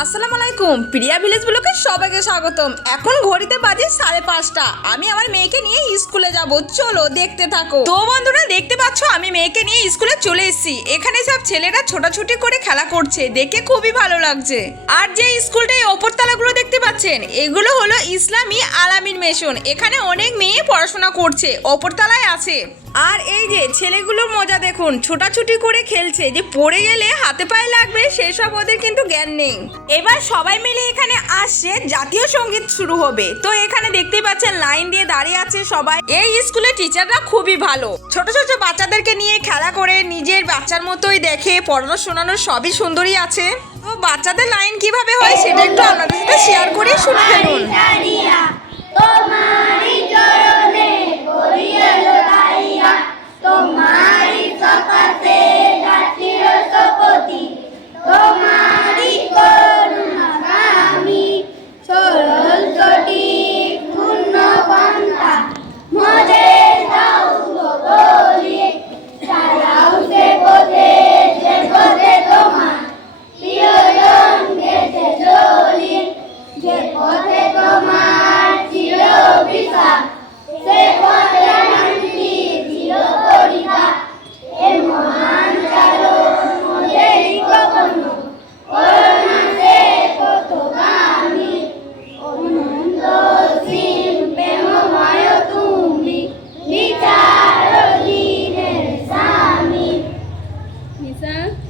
আসসালামু আলাইকুম, প্রিয়া ভিলেজ ব্লগে সবাইকে স্বাগতম। এখন ঘড়িতে বাজে 5:30। আমি আমার মেয়েকে নিয়ে স্কুলে যাব, চলো দেখতে থাকো। তো বন্ধুরা দেখতে পাচ্ছ আমি মেয়েকে নিয়ে স্কুলে চলে এসেছি। এখানে সব ছেলেরা ছোটাছুটি করে খেলা করছে, দেখে খুবই ভালো লাগছে। আর যে স্কুলটায় ওপরতলাগুলো দেখতে পাচ্ছেন এগুলো হলো ইসলামী আলামিন মিশন। এখানে অনেক মেয়ে পড়াশোনা করছে, ওপরতলায় আছে। আর এই যে ছেলেগুলোর মজা দেখুন, ছোটাছুটি করে খেলছে, যে পড়ে গেলে হাতে পায়ে লাগবে সেসব ওদের কিন্তু জ্ঞান নেই। এবার সবাই মিলে এখানে আসছে, জাতীয় সঙ্গীত শুরু হবে। তো এখানে দেখতেই পাচ্ছেন লাইন দিয়ে দাঁড়িয়ে আছে সবাই। এই স্কুলের টিচাররা খুবই ভালো, ছোট ছোট বাচ্চাদেরকে নিয়ে খেলা করে নিজের বাচ্চার মতোই দেখে, পড়ানো শোনানো সবই সুন্দরই আছে। তো বাচ্চাদের লাইন কিভাবে হয় সেটা একটু আপনাদের সাথে শেয়ার করে শুনে ফেলুন।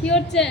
কি হচ্ছে?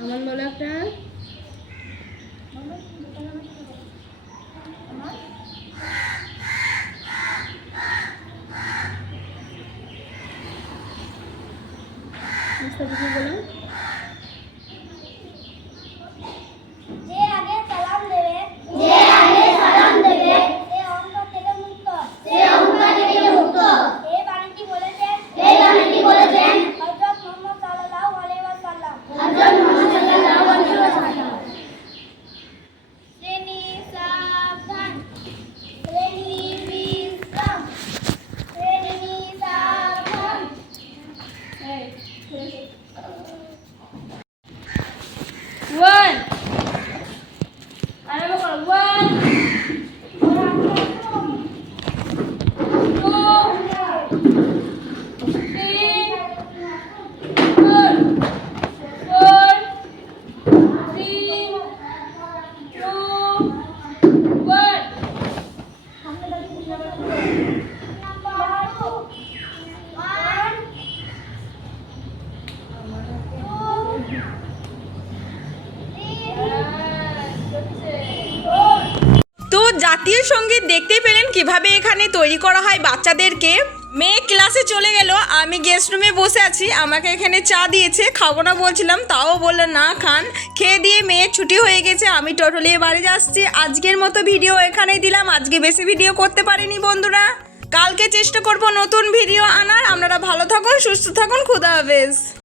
আমার বলো একটা। বলো one. আরম্ভ করো। one, two, three, four, three, two, one. তো জাতীয় সঙ্গীত দেখতেই পেলেন কিভাবে এখানে তৈরি করা হয় বাচ্চাদেরকে। মেয়ে ক্লাসে চলে গেল, আমি গেস্ট রুমে বসে আছি। আমাকে এখানে চা দিয়েছে, খাবো না বলছিলাম, তাও বললো না খান। খেয়ে দিয়ে মেয়ে ছুটি হয়ে গেছে, আমি টোটো নিয়ে বাড়ি যাচ্ছি। আজকের মতো ভিডিও এখানেই দিলাম, আজকে বেশি ভিডিও করতে পারিনি বন্ধুরা। কালকে চেষ্টা করব নতুন ভিডিও আনার। আপনারা ভালো থাকুন, সুস্থ থাকুন, খুদা হাফেজ।